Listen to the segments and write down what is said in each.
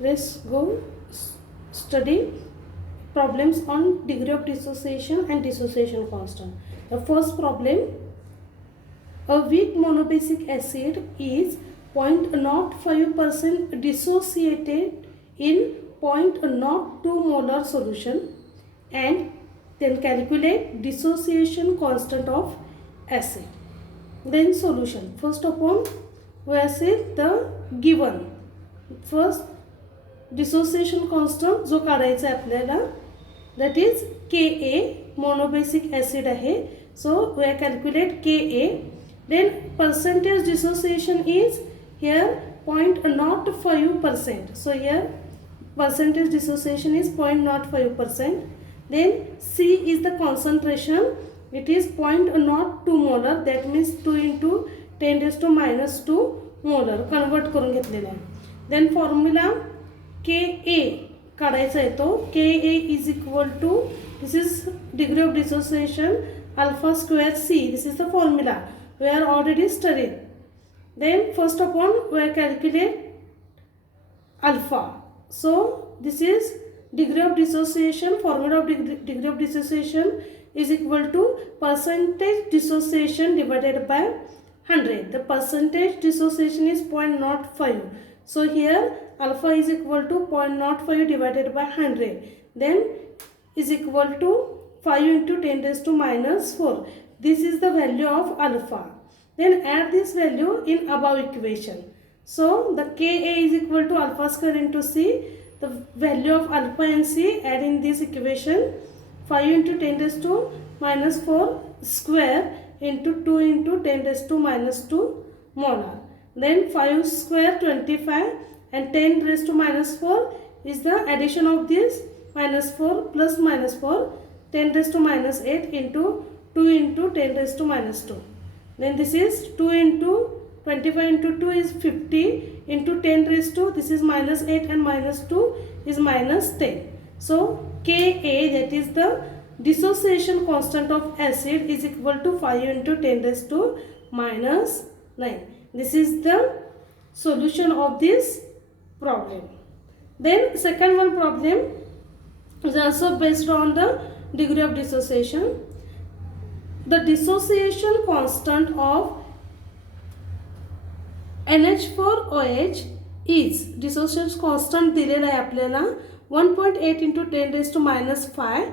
Let's go study problems on degree of dissociation and dissociation constant. The first problem, a weak monobasic acid is 0.05% dissociated in 0.02 molar solution, and then calculate dissociation constant of acid. Then solution. First of all, we say the given. First dissociation constant जो काढायचा आहे आपल्याला, that is Ka, monobasic acid आहे. So we calculate Ka. Then percentage dissociation is here 0.05%. So here percentage dissociation is 0.05%. Then C is the concentration. It is 0.02 molar. That means 2 into 10 raised to minus 2 molar. Convert करून घेतलेला आहे. Then formula Ka काढायचा आहे तो. Ka is equal to, this is degree of dissociation, alpha square C. This is the formula we are already studied. Then first of all we calculate alpha. So this is degree of dissociation. Formula of degree of dissociation is equal to percentage dissociation divided by 100. The percentage dissociation is 0.05. So here alpha is equal to 0.05 divided by 100. Then is equal to 5 into 10 raised to minus 4. This is the value of alpha. Then add this value in above equation. So the Ka is equal to alpha square into C. The value of alpha and C add in this equation. 5 into 10 raised to minus 4 square into 2 into 10 raised to minus 2 molar. Then 5 square 25 and 10 raised to minus 4 is the addition of this minus 4 plus minus 4, 10 raised to minus 8 into 2 into 10 raised to minus 2. Then this is 2 into 25 into 2 is 50 into 10 raised to, this is minus 8 and minus 2 is minus 10. So Ka, that is the dissociation constant of acid, is equal to 5 into 10 raised to minus 9. This is the solution of this problem. Then second one problem is also based on the degree of dissociation. The dissociation constant of NH4OH is, dissociation constant दिलेला आहे आपल्याला 1.8 into 10 raised to minus 5.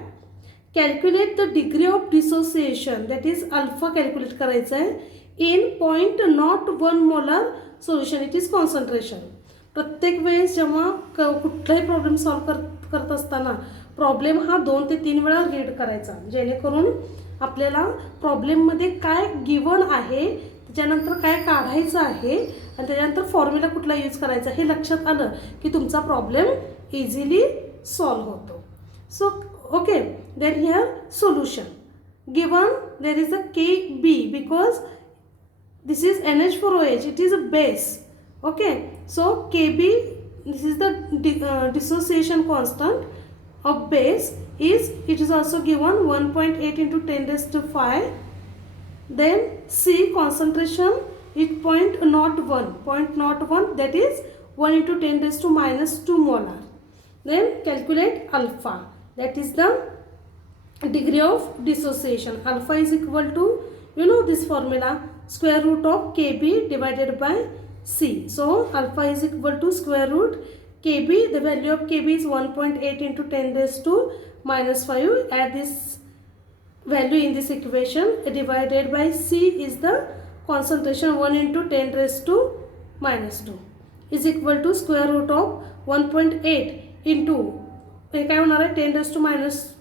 Calculate the degree of dissociation, that is alpha calculate करायचा आहे, in 0.01 molar solution. It is concentration. प्रत्येक वेळेस जेव्हा कुठलाही problem solve करत असताना प्रॉब्लेम हा 2 ते 3 वेळा रीड करायचा, जेणेकरून आपल्याला प्रॉब्लेममध्ये काय गिवन आहे, त्याच्यानंतर काय काढायचं आहे आणि त्याच्यानंतर फॉर्म्युला कुठला यूज करायचा हे लक्षात आलं की तुमचा प्रॉब्लेम इझिली सॉल्व होतो. So okay, then here solution given there is a Kb because this is NH4OH, it is a base. Okay, so Kb, this is the dissociation constant of base, is, it is also given 1.8 into 10 raised to 5. Then C concentration is 0.01, that is 1 into 10 raised to minus 2 molar. Then calculate alpha, that is the degree of dissociation. Alpha is equal to, you know this formula, square root of Kb divided by C. So alpha is equal to square root Kb. The value of Kb is 1.8 into 10 raised to minus 5. Add this value in this equation. Divided by C is the concentration, 1 into 10 raised to minus 2 is equal to square root of 1.8 into, हे काय होणार आहे, 10 raised to minus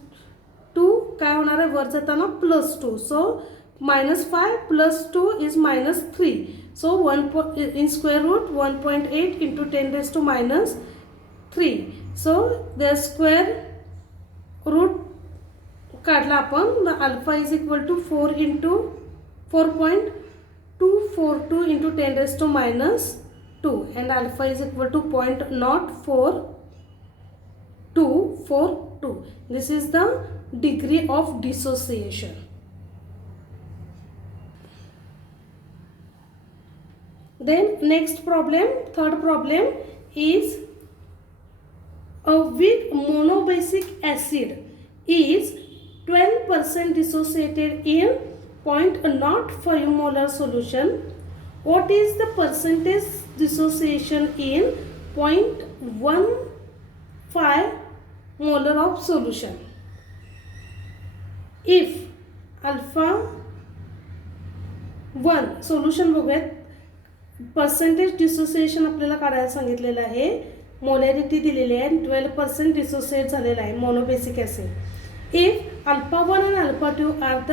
2 काय होणार आहे, वर जाताना plus 2. So minus 5 plus 2 is minus 3. So in square root 1.8 into 10 raised to minus 3. So the square root काढला आपण, the alpha is equal to 4 into 4.242 into 10 raised to minus 2, and alpha is equal to 0.0242. This is the degree of dissociation. Then next problem, third problem is A weak monobasic acid is 12% dissociated in 0.05 molar solution. What is the percentage dissociation in 0.15 molar of solution? If alpha 1 solution बघूयात. Percentage dissociation आपल्याला काढायला सांगितलेलं आहे. Molarity दिलेली आहे आणि 12% dissociate झालेला आहे monobasic acid. If alpha 1 and alpha 2 are the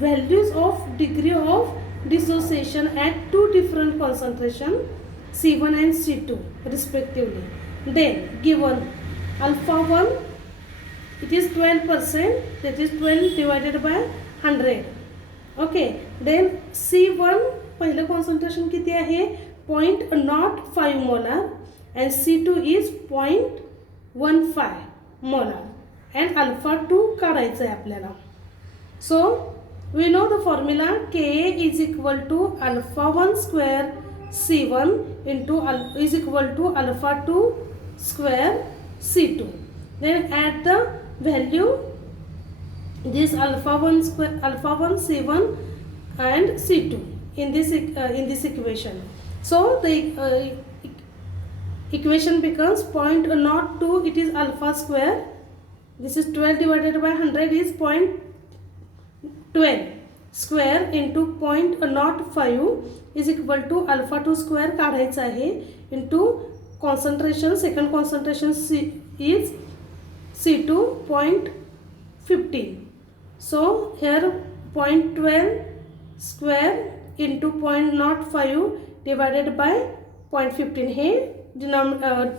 values of degree of dissociation at two different concentration C1 and C2 respectively, then given alpha 1 it is 12%, that is 12 divided by 100. Okay, then C1 पहिलं concentration किती आहे 0.05 molar and C2 is 0.15 molar and alpha 2 काढायचं आहे आपल्याला. So we know the formula Ka is equal to alpha 1 square C1 into is equal to alpha 2 square C2. Then add the value this alpha 1 square alpha 1 C1 and C2 in this equation. So the equation becomes 0.02, it is alpha square. This is 12 divided by 100 is 0.12 square into 0.05 is equal to alpha 2 square काढायचा आहे into concentration, second concentration is C2 0.15. So here 0.12 square into 0.05 divided by 0.15 hey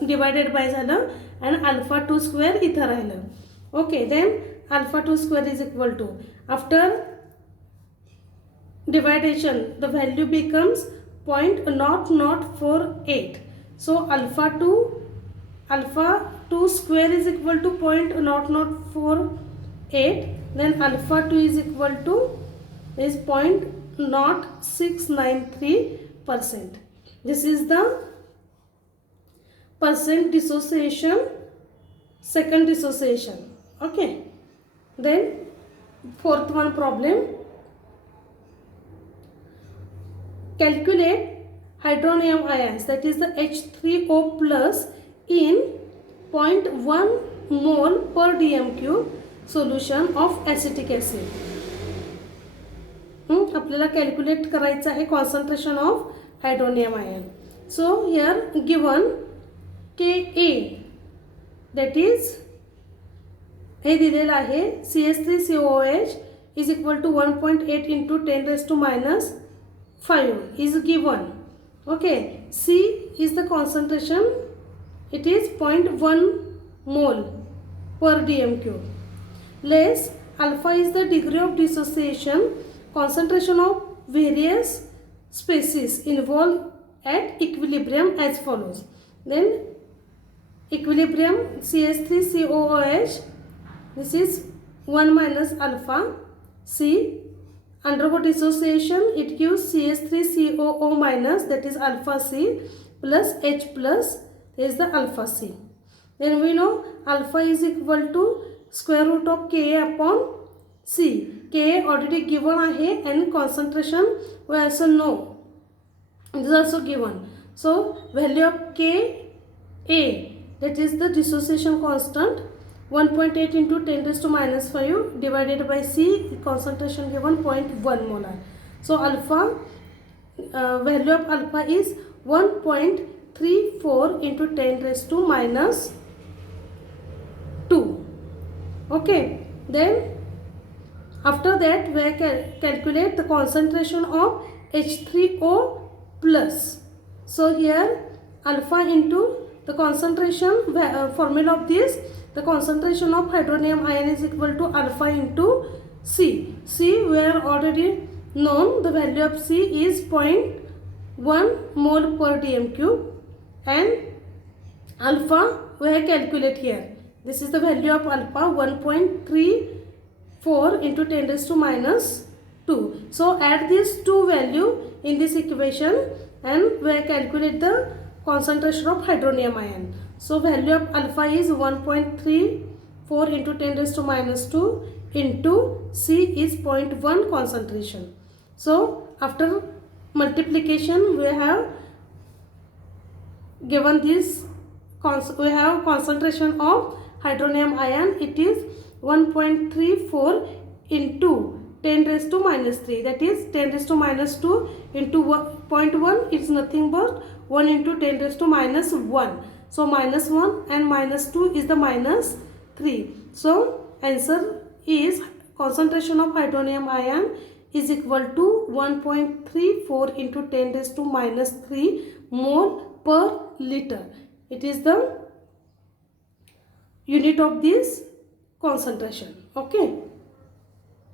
divided by झालं and alpha 2 square इथं राहिलं. Okay, then alpha 2 square is equal to, after dividation the value becomes 0.0048. So alpha 2 square is equal to 0.0048. Then alpha 2 is equal to is 0.0693%. This is the percent dissociation, second dissociation. Okay, then fourth one problem, calculate hydronium ions, that is the H3O plus in 0.1 mole per dm cube solution of acetic acid. आपल्याला calculate करायचं आहे concentration of hydronium ion. So here given Ka, that is हे दिलेलं आहे CH3COOH is equal to 1.8 into 10 raised to minus 5 is given. Okay, C is the concentration, it is 0.1 mole per dm cube. Less alpha is the degree of dissociation, concentration of various species involved at equilibrium as follows. Then equilibrium CH3COOH, this is 1 minus alpha C, undergo dissociation it gives CH3COO minus, that is alpha C plus H plus, is the alpha C. Then we know alpha is equal to square root of Ka upon C. Ka already given ahe and concentration we also know, it is also given. So value of Ka, that is the dissociation constant, 1.8 into 10 raised to minus 5 divided by C, concentration given 0.1 molar. So alpha, value of alpha is 1.34 into 10 raised to minus 2. Okay, then after that we calculate the concentration of H3O plus. So here alpha into the concentration, formula of this, the concentration of hydronium ion is equal to alpha into C. C we are already known, the value of C is 0.1 mole per dm cube and alpha we have calculate here. This is the value of alpha 1.34 into 10 raised to minus 2. So add these two value in this equation and we calculate the concentration of hydronium ion. So value of alpha is 1.34 into 10 raised to minus 2 into C is 0.1 concentration. So after multiplication we have given this, we have concentration of hydronium ion, it is 1.34 into 10 raised to minus 3, that is 10 raised to minus 2 into 0.1 is nothing but 1 into 10 raised to minus 1. So minus 1 and minus 2 is the minus 3. So answer is concentration of hydronium ion is equal to 1.34 into 10 raised to minus 3 mole per liter. It is the unit of this concentration. Okay.